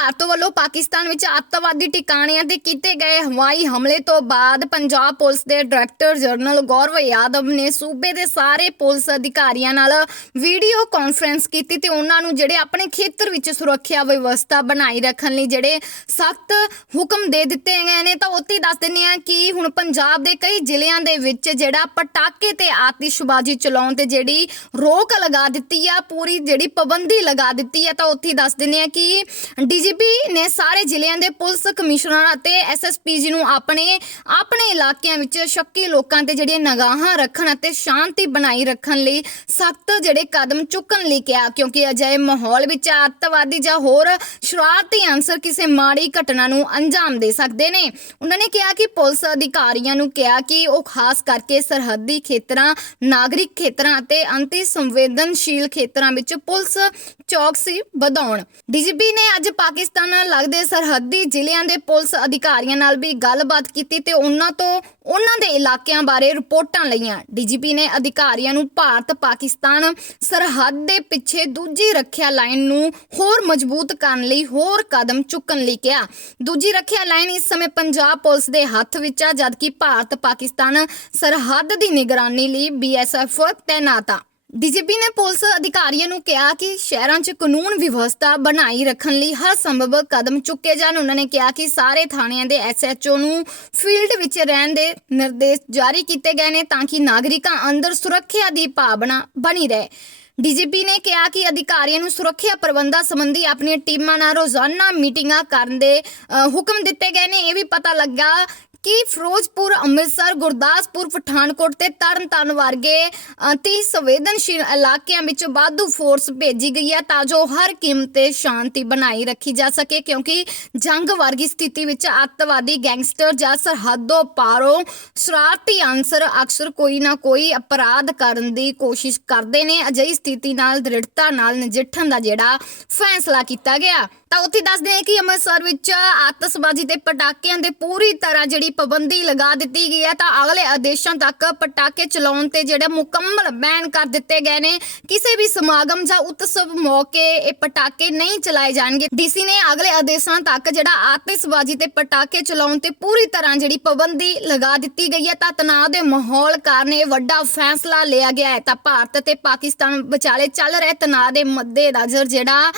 ਭਾਰਤ ਵੱਲੋਂ ਪਾਕਿਸਤਾਨ ਵਿੱਚ ਅੱਤਵਾਦੀ ਟਿਕਾਣਿਆਂ ਤੇ ਕੀਤੇ ਗਏ ਹਵਾਈ ਹਮਲੇ ਤੋਂ ਬਾਅਦ ਪੰਜਾਬ ਪੁਲਿਸ ਦੇ ਡਾਇਰੈਕਟਰ ਜਨਰਲ ਗੌਰਵ ਯਾਦਵ ਨੇ ਸੂਬੇ ਦੇ ਸਾਰੇ ਪੁਲਿਸ ਅਧਿਕਾਰੀਆਂ ਨਾਲ ਵੀਡੀਓ ਕਾਨਫਰੰਸ ਕੀਤੀ ਤੇ ਉਹਨਾਂ ਨੂੰ ਜਿਹੜੇ ਆਪਣੇ ਖੇਤਰ ਵਿੱਚ ਸੁਰੱਖਿਆ ਵਿਵਸਥਾ ਬਣਾਈ ਰੱਖਣ ਲਈ ਜਿਹੜੇ ਸਖਤ ਹੁਕਮ ਦੇ ਦਿੱਤੇ ਗਏ ਨੇ, ਤਾਂ ਉੱਥੇ ਦੱਸ ਦਿੰਦੇ ਆ ਕਿ ਹੁਣ ਪੰਜਾਬ ਦੇ ਕਈ ਜ਼ਿਲ੍ਹਿਆਂ ਦੇ ਵਿੱਚ ਜਿਹੜਾ ਪਟਾਕੇ ਤੇ ਆਤਿਸ਼ਬਾਜ਼ੀ ਚਲਾਉਣ ਤੇ ਜਿਹੜੀ ਰੋਕ ਲਗਾ ਦਿੱਤੀ ਆ, ਪੂਰੀ ਜਿਹੜੀ ਪਾਬੰਦੀ ਲਗਾ ਦਿੱਤੀ ਆ, ਤਾਂ ਉੱਥੇ ਦੱਸ ਦਿੰਦੇ ਆ ਕਿ ਡੀਜੀਪੀ ਨੇ ਸਾਰੇ ਜ਼ਿਲ੍ਹਿਆਂ ਦੇ ਪੁਲਿਸ ਕਮਿਸ਼ਨਰ ਅਤੇ ਐਸਐਸਪੀ ਜੀ ਨੂੰ ਆਪਣੇ ਆਪਣੇ ਇਲਾਕਿਆਂ ਵਿੱਚ ਸ਼ੱਕੀ ਲੋਕਾਂ ਤੇ ਜਿਹੜੀਆਂ ਨਿਗਾਹਾਂ ਰੱਖਣ ਅਤੇ ਸ਼ਾਂਤੀ ਬਣਾਈ ਰੱਖਣ ਲਈ ਸਖਤ ਜਿਹੜੇ ਕਦਮ ਚੁੱਕਣ ਲਈ ਕਿਹਾ, ਕਿਉਂਕਿ ਅਜਿਹੇ ਮਾਹੌਲ ਵਿੱਚ ਅੱਤਵਾਦੀ ਜਾਂ ਹੋਰ ਸ਼ਰਾਰਤੀ ਅਨਸਰ ਕਿਸੇ ਮਾੜੀ ਘਟਨਾ ਨੂੰ ਅੰਜਾਮ ਦੇ ਸਕਦੇ ਨੇ। ਉਹਨਾਂ ਨੇ ਕਿਹਾ ਕਿ ਪੁਲਿਸ ਅਧਿਕਾਰੀਆਂ ਨੂੰ ਕਿਹਾ ਕਿ ਉਹ ਖਾਸ ਕਰਕੇ ਸਰਹੱਦੀ ਖੇਤਰਾਂ, ਨਾਗਰਿਕ ਖੇਤਰਾਂ ਅਤੇ ਅੰਤੀ ਸੰਵੇਦਨਸ਼ੀਲ ਖੇਤਰਾਂ ਵਿੱਚ ਪੁਲਿਸ ਚੌਕਸੀ ਵਧਾਉਣ। ਡੀਜੀਪੀ ਨੇ ਅੱਜ ਪਾਕਿਸਤਾਨ ਨਾਲ ਲੱਗਦੇ ਸਰਹੱਦੀ ਜ਼ਿਲ੍ਹਿਆਂ ਦੇ ਪੁਲਿਸ ਅਧਿਕਾਰੀਆਂ ਨਾਲ ਵੀ ਗੱਲਬਾਤ ਕੀਤੀ ਤੇ ਉਹਨਾਂ ਤੋਂ ਉਹਨਾਂ ਦੇ ਇਲਾਕਿਆਂ ਬਾਰੇ ਰਿਪੋਰਟਾਂ ਲਈਆਂ। ਡੀਜੀਪੀ ਨੇ ਅਧਿਕਾਰੀਆਂ ਨੂੰ ਭਾਰਤ ਪਾਕਿਸਤਾਨ ਸਰਹੱਦ ਦੇ ਪਿੱਛੇ ਦੂਜੀ ਰੱਖਿਆ ਲਾਈਨ ਨੂੰ ਹੋਰ ਮਜ਼ਬੂਤ ਕਰਨ ਲਈ ਹੋਰ ਕਦਮ ਚੁੱਕਣ ਲਈ ਕਿਹਾ। ਦੂਜੀ ਰੱਖਿਆ ਲਾਈਨ ਇਸ ਸਮੇਂ ਪੰਜਾਬ ਪੁਲਿਸ ਦੇ ਹੱਥ ਵਿੱਚ ਆ, ਜਦਕਿ ਭਾਰਤ ਪਾਕਿਸਤਾਨ ਸਰਹੱਦ ਦੀ ਨਿਗਰਾਨੀ ਲਈ ਬੀਐਸਐਫ ਤੈਨਾਤ ਆ। ਡੀਜੀਪੀ ਨੇ ਪੁਲਿਸ ਅਧਿਕਾਰੀਆਂ ਨੂੰ ਕਿਹਾ ਕਿ ਸ਼ਹਿਰਾਂ 'ਚ ਕਾਨੂੰਨ ਵਿਵਸਥਾ ਬਣਾਈ ਰੱਖਣ ਲਈ ਹਰ ਸੰਭਵ ਕਦਮ ਚੁੱਕੇ ਜਾਣ। ਉਹਨਾਂ ਨੇ ਕਿਹਾ ਕਿ ਸਾਰੇ ਥਾਣਿਆਂ ਦੇ ਐਸਐਚਓ ਨੂੰ ਫੀਲਡ ਵਿੱਚ ਰਹਿਣ ਦੇ ਨਿਰਦੇਸ਼ ਜਾਰੀ ਕੀਤੇ ਗਏ ਨੇ ਤਾਂ ਕਿ ਨਾਗਰਿਕਾਂ ਅੰਦਰ ਸੁਰੱਖਿਆ ਦੀ ਭਾਵਨਾ ਬਣੀ ਰਹੇ। ਡੀਜੀਪੀ ਨੇ ਕਿਹਾ ਕਿ ਅਧਿਕਾਰੀਆਂ ਨੂੰ ਸੁਰੱਖਿਆ ਪ੍ਰਬੰਧਾਂ ਸੰਬੰਧੀ ਆਪਣੀਆਂ ਟੀਮਾਂ ਨਾਲ ਰੋਜ਼ਾਨਾ ਮੀਟਿੰਗਾਂ ਕਰਨ ਦੇ ਹੁਕਮ ਦਿੱਤੇ ਗਏ ਨੇ। ਇਹ ਵੀ ਪਤਾ ਲੱਗਾ ਕਿ ਫਿਰੋਜ਼ਪੁਰ, ਅੰਮ੍ਰਿਤਸਰ, ਗੁਰਦਾਸਪੁਰ, ਪਠਾਨਕੋਟ ਤੇ ਤਰਨਤਾਰਨ ਵਰਗੇ ਅਤੀ ਸੰਵੇਦਨਸ਼ੀਲ ਇਲਾਕਿਆਂ ਵਿੱਚ ਵਾਧੂ ਫੋਰਸ ਭੇਜੀ ਗਈ ਹੈ ਤਾਂ ਜੋ ਹਰ ਕੀਮਤ ਤੇ ਸ਼ਾਂਤੀ ਬਣਾਈ ਰੱਖੀ ਜਾ ਸਕੇ, ਕਿਉਂਕਿ ਜੰਗ ਵਰਗੀ ਸਥਿਤੀ ਵਿੱਚ ਅੱਤਵਾਦੀ ਗੈਂਗਸਟਰ ਜਾਂ ਸਰਹੱਦੋਂ ਪਾਰੋਂ ਸ਼ਰਾਰਤੀ ਅਨਸਰ ਅਕਸਰ ਕੋਈ ਨਾ ਕੋਈ ਅਪਰਾਧ ਕਰਨ ਦੀ ਕੋਸ਼ਿਸ਼ ਕਰਦੇ ਨੇ। ਅਜਿਹੀ ਸਥਿਤੀ ਨਾਲ ਦ੍ਰਿੜਤਾ ਨਾਲ ਨਜਿੱਠਣ ਦਾ ਜਿਹੜਾ ਫੈਸਲਾ ਕੀਤਾ ਗਿਆ। ਤਾਂ ਉੱਥੇ ਦੱਸਦੇ ਹਾਂ ਕਿ ਅੰਮ੍ਰਿਤਸਰ ਵਿੱਚ ਆਤਸ਼ਬਾਜ਼ੀ ਤੇ ਪਟਾਕਿਆਂ ਦੇ ਪੂਰੀ ਤਰ੍ਹਾਂ ਜਿਹੜੀ ਪਾਬੰਦੀ ਲਗਾ ਦਿੱਤੀ ਗਈ ਹੈ। ਤਾਂ ਅਗਲੇ ਆਦੇਸ਼ਾਂ ਤੱਕ ਪਟਾਕੇ ਚਲਾਉਣ ਤੇ ਜਿਹੜਾ ਮੁਕੰਮਲ ਬੈਨ ਕਰ ਦਿੱਤੇ ਗਏ ਨੇ, ਕਿਸੇ ਵੀ ਸਮਾਗਮ ਜਾਂ ਉਤਸਵ ਮੌਕੇ ਇਹ ਪਟਾਕੇ ਨਹੀਂ ਚਲਾਏ ਜਾਣਗੇ। ਡੀਸੀ ਨੇ ਅਗਲੇ ਆਦੇਸ਼ਾਂ ਤੱਕ ਜਿਹੜਾ ਆਤਸ਼ਬਾਜ਼ੀ ਤੇ ਪਟਾਕੇ ਚਲਾਉਣ ਤੇ ਪੂਰੀ ਤਰ੍ਹਾਂ ਜਿਹੜੀ ਪਾਬੰਦੀ ਲਗਾ ਦਿੱਤੀ ਗਈ ਹੈ। ਤਾਂ ਤਣਾਅ ਦੇ ਮਾਹੌਲ ਕਾਰਨ ਇਹ ਵੱਡਾ ਫੈਸਲਾ ਲਿਆ ਗਿਆ ਹੈ। ਤਾਂ ਭਾਰਤ ਤੇ ਪਾਕਿਸਤਾਨ ਵਿਚਾਲੇ ਚੱਲ ਰਹੇ ਤਣਾਅ ਦੇ ਮੱਦੇਨਜ਼ਰ ਜਿਹੜਾ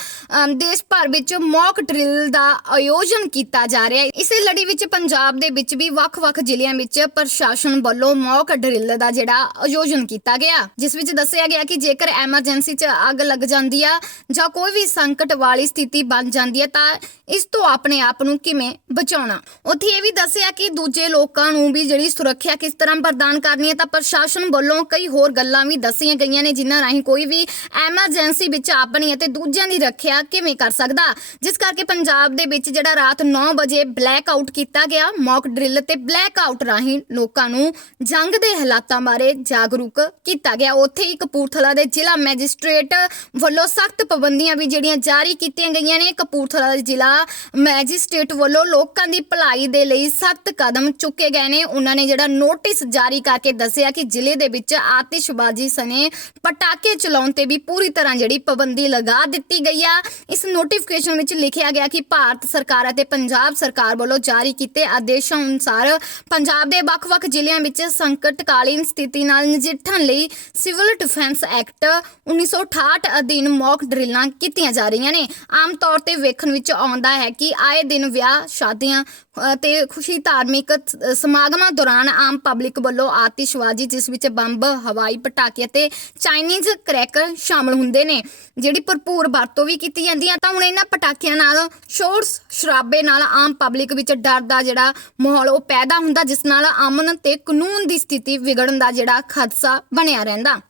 ਦੇਸ਼ ਭਰ ਵਿੱਚ ਮੌਕ ਡਰਿਲ ਦਾ ਆਯੋਜਨ ਕੀਤਾ ਜਾ ਰਿਹਾ ਹੈ। ਇਸੇ ਲੜੀ ਵਿੱਚ ਪੰਜਾਬ ਦੇ ਵਿੱਚ ਵੀ ਵੱਖ-ਵੱਖ ਜ਼ਿਲ੍ਹਿਆਂ ਵਿੱਚ ਪ੍ਰਸ਼ਾਸਨ ਵੱਲੋਂ ਮੌਕ ਡਰਿਲ ਦਾ ਜਿਹੜਾ ਆਯੋਜਨ ਕੀਤਾ ਗਿਆ। ਜਿਸ ਵਿੱਚ ਦੱਸਿਆ ਗਿਆ ਕਿ ਜੇਕਰ ਐਮਰਜੈਂਸੀ 'ਚ ਅੱਗ ਲੱਗ ਜਾਂਦੀ ਆ ਜਾਂ ਕੋਈ ਵੀ ਸੰਕਟ ਵਾਲੀ ਸਥਿਤੀ ਬਣ ਜਾਂਦੀ ਹੈ ਤਾਂ ਇਸ ਤੋਂ ਆਪਣੇ ਆਪ ਨੂੰ ਕਿਵੇਂ ਬਚਾਉਣਾ? ਉੱਥੇ ਇਹ ਵੀ ਦੱਸਿਆ ਕਿ ਦੂਜੇ ਲੋਕਾਂ ਨੂੰ ਵੀ ਜਿਹੜੀ ਸੁਰੱਖਿਆ ਕਿਸ ਤਰ੍ਹਾਂ ਪ੍ਰਦਾਨ ਕਰਨੀ ਹੈ ਤਾਂ ਪ੍ਰਸ਼ਾਸਨ ਵੱਲੋਂ ਕਈ ਹੋਰ ਗੱਲਾਂ ਵੀ ਦੱਸੀਆਂ ਗਈਆਂ ਨੇ ਜਿਨ੍ਹਾਂ ਰਾਹੀਂ ਕੋਈ ਵੀ ਐਮਰਜੈਂਸੀ ਵਿੱਚ ਆਪਣੀ ਅਤੇ ਦੂਜਿਆਂ ਦੀ ਰੱਖਿਆ ਕਿਵੇਂ ਕਰ ਸਕਦਾ? ਜਿਸ ਕਰਕੇ ਪੰਜਾਬ ਦੇ ਵਿੱਚ ਜਿਹੜਾ ਰਾਤ 9 ਵਜੇ ਬਲੈਕ ਆਊਟ ਕੀਤਾ ਗਿਆ ਮੌਕ ਡਰਿਲ ਤੇ ਬਲੈਕ ਆਊਟ ਰਾਹੀਂ ਲੋਕਾਂ ਨੂੰ ਜੰਗ ਦੇ ਹਾਲਾਤਾਂ ਬਾਰੇ ਜਾਗਰੂਕ ਕੀਤਾ ਗਿਆ। ਉੱਥੇ ਹੀ ਕਪੂਰਥਲਾ ਦੇ ਜ਼ਿਲ੍ਹਾ ਮੈਜਿਸਟ੍ਰੇਟ ਵੱਲੋਂ ਸਖਤ ਪਾਬੰਦੀਆਂ ਵੀ ਜਿਹੜੀਆਂ ਜਾਰੀ ਕੀਤੀਆਂ ਗਈਆਂ ਨੇ, ਕਪੂਰਥਲਾ ਦੇ ਜ਼ਿਲ੍ਹਾ ਮੈਜਿਸਟ੍ਰੇਟ ਵੱਲੋਂ ਲੋਕਾਂ ਦੀ ਭਲਾਈ ਦੇ ਲਈ ਸਖਤ ਕਦਮ ਚੁੱਕੇ ਗਏ ਨੇ। ਉਹਨਾਂ ਨੇ ਜਿਹੜਾ ਨੋਟਿਸ ਜਾਰੀ ਕਰਕੇ ਦੱਸਿਆ ਕਿ ਜ਼ਿਲ੍ਹੇ ਦੇ ਵਿੱਚ ਆਤਿਸ਼ਬਾਜ਼ੀ ਸਨੇ ਪਟਾਕੇ ਚਲਾਉਣ ਤੇ ਵੀ ਪੂਰੀ ਤਰ੍ਹਾਂ ਜਿਹੜੀ ਪਾਬੰਦੀ ਲਗਾ ਦਿੱਤੀ ਗਈ ਆ। ਇਸ ਨੋਟੀਫਿਕੇਸ਼ਨ ਵਿੱਚ ਲਿਖਿਆ ਗਿਆ ਕਿ ਭਾਰਤ ਸਰਕਾਰ ਅਤੇ ਪੰਜਾਬ ਸਰਕਾਰ ਵੱਲੋਂ ਜਾਰੀ ਕੀਤੇ ਆਦੇਸ਼ਾਂ ਅਨੁਸਾਰ ਪੰਜਾਬ ਦੇ ਵੱਖ-ਵੱਖ ਜ਼ਿਲ੍ਹਿਆਂ ਵਿੱਚ ਸੰਕਟਕਾਲੀਨ ਸਥਿਤੀ ਨਾਲ ਨਜਿੱਠਣ ਲਈ ਸਿਵਲ ਡਿਫੈਂਸ ਐਕਟ 1968 ਅਧੀਨ ਮੌਕ ਡਰਿਲਾਂ ਕੀਤੀਆਂ ਜਾ ਰਹੀਆਂ ਨੇ। ਆਮ ਤੌਰ ਤੇ ਵੇਖਣ ਵਿੱਚ ਆਉਂਦਾ ਹੈ ਕਿ ਆਏ ਦਿਨ ਵਿਆਹ, ਸ਼ਾਦੀਆਂ ਤੇ ਖੁਸ਼ੀ ਧਾਰਮਿਕ ਸਮਾਗਮਾਂ ਦੌਰਾਨ ਆਮ ਪਬਲਿਕ ਵੱਲੋਂ ਆਤਿਸ਼ਬਾਜ਼ੀ, ਜਿਸ ਵਿੱਚ ਬੰਬ, ਹਵਾਈ ਪਟਾਕੇ ਅਤੇ ਚਾਈਨੀਜ਼ ਕ੍ਰੈਕਰ ਸ਼ਾਮਲ ਹੁੰਦੇ ਨੇ, ਜਿਹੜੀ ਭਰਪੂਰ ਵਰਤੋਂ ਵੀ ਕੀਤੀ ਜਾਂਦੀ ਹੈ। ਤਾਂ ਹੁਣ ਇਹਨਾਂ ਪਟਾਕਿਆਂ ਨਾਲ ਸ਼ੋਰ ਸ਼ਰਾਬੇ ਨਾਲ ਆਮ ਪਬਲਿਕ ਵਿੱਚ ਡਰ ਦਾ ਜਿਹੜਾ ਮਾਹੌਲ ਉਹ ਪੈਦਾ ਹੁੰਦਾ, ਜਿਸ ਨਾਲ ਅਮਨ ਤੇ ਕਾਨੂੰਨ ਦੀ ਸਥਿਤੀ ਵਿਗੜਨ ਦਾ ਜਿਹੜਾ ਖਦਸ਼ਾ ਬਣਿਆ ਰਹਿੰਦਾ।